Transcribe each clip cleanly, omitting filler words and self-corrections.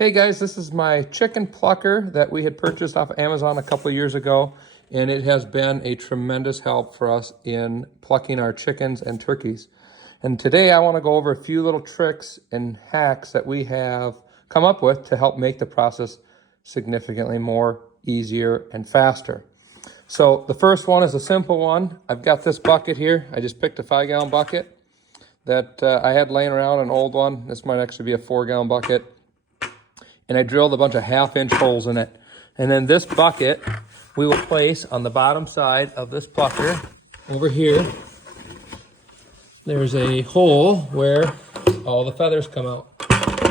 Hey guys, this is my chicken plucker that we had purchased off of Amazon a couple of years ago, and it has been a tremendous help for us in plucking our chickens and turkeys. And today I want to go over a few little tricks and hacks that we have come up with to help make the process significantly more easier and faster. So the first one is a simple one. I've got this bucket here. I just picked a 5-gallon bucket that I had laying around, an old one. This might actually be a 4-gallon bucket. And I drilled a bunch of 1/2-inch holes in it. And then this bucket we will place on the bottom side of this plucker. Over here, there's a hole where all the feathers come out.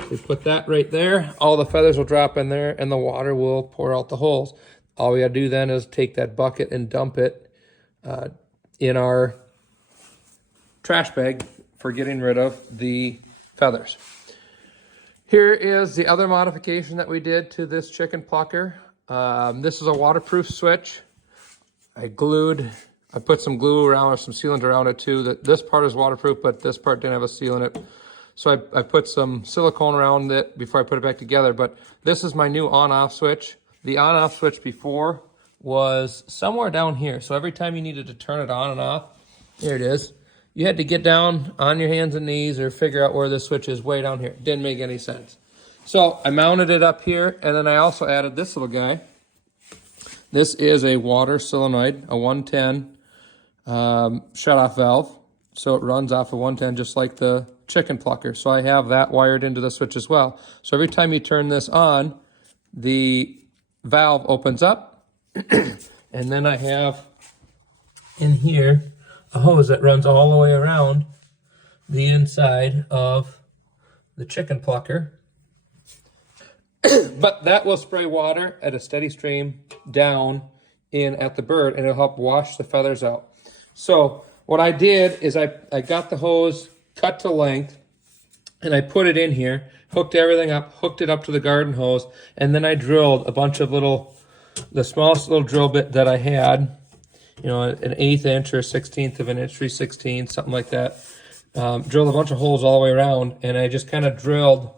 We put that right there. All the feathers will drop in there and the water will pour out the holes. All we gotta do then is take that bucket and dump it in our trash bag for getting rid of the feathers. Here is the other modification that we did to this chicken plucker. This is a waterproof switch. I put some glue around or some sealant around it too. This part is waterproof, but this part didn't have a seal in it. So I put some silicone around it before I put it back together. But this is my new on-off switch. The on-off switch before was somewhere down here. So every time you needed to turn it on and off, here it is. You had to get down on your hands and knees or figure out where the switch is way down here. Didn't make any sense. So I mounted it up here, and then I also added this little guy. This is a water solenoid, a 110 shut-off valve. So it runs off of 110 just like the chicken plucker. So I have that wired into the switch as well. So every time you turn this on, the valve opens up. And then I have in here a hose that runs all the way around the inside of the chicken plucker. But that will spray water at a steady stream down in at the bird, and it'll help wash the feathers out. So what I did is I got the hose cut to length, and I put it in here, hooked everything up, hooked it up to the garden hose, and then I drilled a bunch of the smallest little drill bit that I had, you know, an 1/8 inch or 1/16 of an inch, 3/16, something like that. Drilled a bunch of holes all the way around, and I just kind of drilled,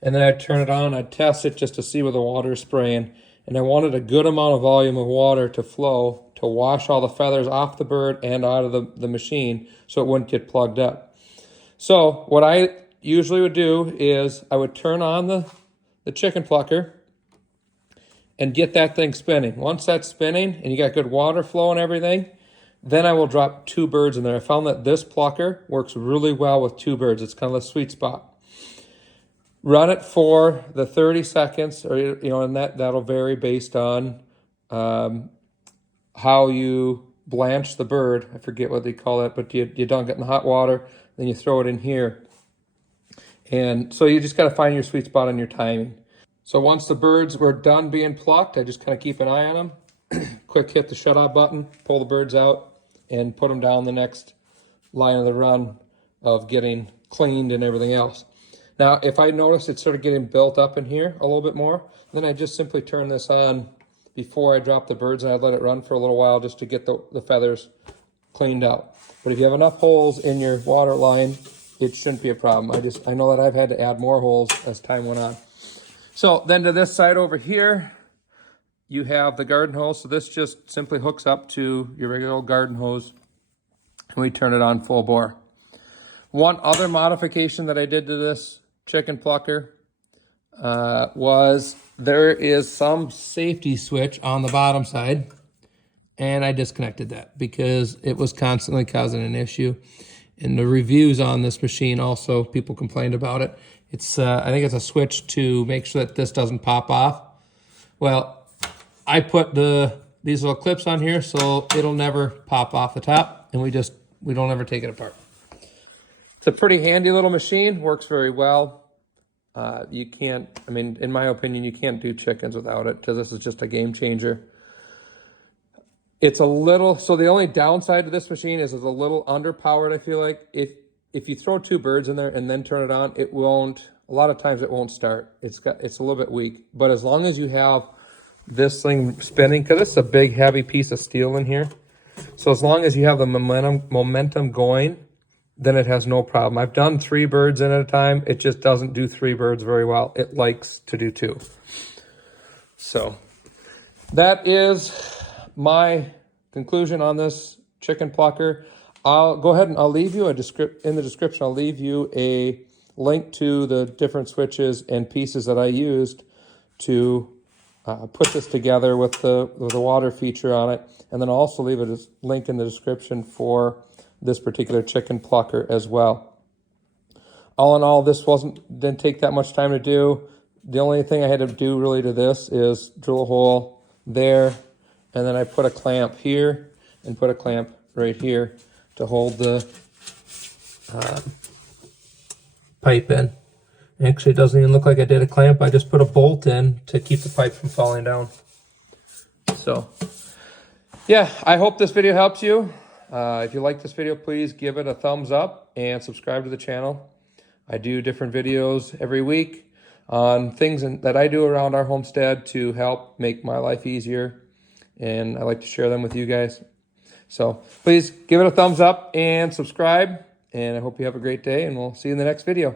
and then I'd turn it on, I'd test it just to see where the water is spraying, and I wanted a good amount of volume of water to flow to wash all the feathers off the bird and out of the machine so it wouldn't get plugged up. So what I usually would do is I would turn on the chicken plucker and get that thing spinning. Once that's spinning and you got good water flow and everything, then I will drop 2 birds in there. I found that this plucker works really well with 2 birds. It's kind of a sweet spot. Run it for the 30 seconds, or you know, and that'll vary based on how you blanch the bird. I forget what they call it, but you dunk it in the hot water, then you throw it in here. And so you just got to find your sweet spot on your timing. So once the birds were done being plucked, I just kind of keep an eye on them. Quick hit the shut-off button, pull the birds out, and put them down the next line of the run of getting cleaned and everything else. Now, if I notice it started getting built up in here a little bit more, then I just simply turn this on before I drop the birds, and I'd let it run for a little while just to get the feathers cleaned out. But if you have enough holes in your water line, it shouldn't be a problem. I know that I've had to add more holes as time went on. So then to this side over here, you have the garden hose. So this just simply hooks up to your regular old garden hose, and we turn it on full bore. One other modification that I did to this chicken plucker was there is some safety switch on the bottom side, and I disconnected that because it was constantly causing an issue. And the reviews on this machine also, people complained about it. It's I think it's a switch to make sure that this doesn't pop off. Well, I put these little clips on here so it'll never pop off the top, and we don't ever take it apart. It's a pretty handy little machine, works very well. You can't, I mean, in my opinion, you can't do chickens without it, because this is just a game changer. It's a little, so the only downside to this machine is it's a little underpowered, I feel like. If you throw 2 birds in there and then turn it on, it won't, a lot of times it won't start. It's a little bit weak. But as long as you have this thing spinning, because it's a big heavy piece of steel in here, so as long as you have the momentum going, then it has no problem. I've done 3 birds in at a time. It just doesn't do 3 birds very well. It likes to do 2. So that is my conclusion on this chicken plucker. I'll go ahead and I'll leave you in the description. I'll leave you a link to the different switches and pieces that I used to put this together with the water feature on it. And then I'll also leave a link in the description for this particular chicken plucker as well. All in all, this didn't take that much time to do. The only thing I had to do really to this is drill a hole there, and then I put a clamp here and put a clamp right here to hold the pipe in. Actually, it doesn't even look like I did a clamp. I just put a bolt in to keep the pipe from falling down. So, yeah, I hope this video helps you. If you like this video, please give it a thumbs up and subscribe to the channel. I do different videos every week on things that I do around our homestead to help make my life easier, and I like to share them with you guys. So please give it a thumbs up and subscribe, and I hope you have a great day, and we'll see you in the next video.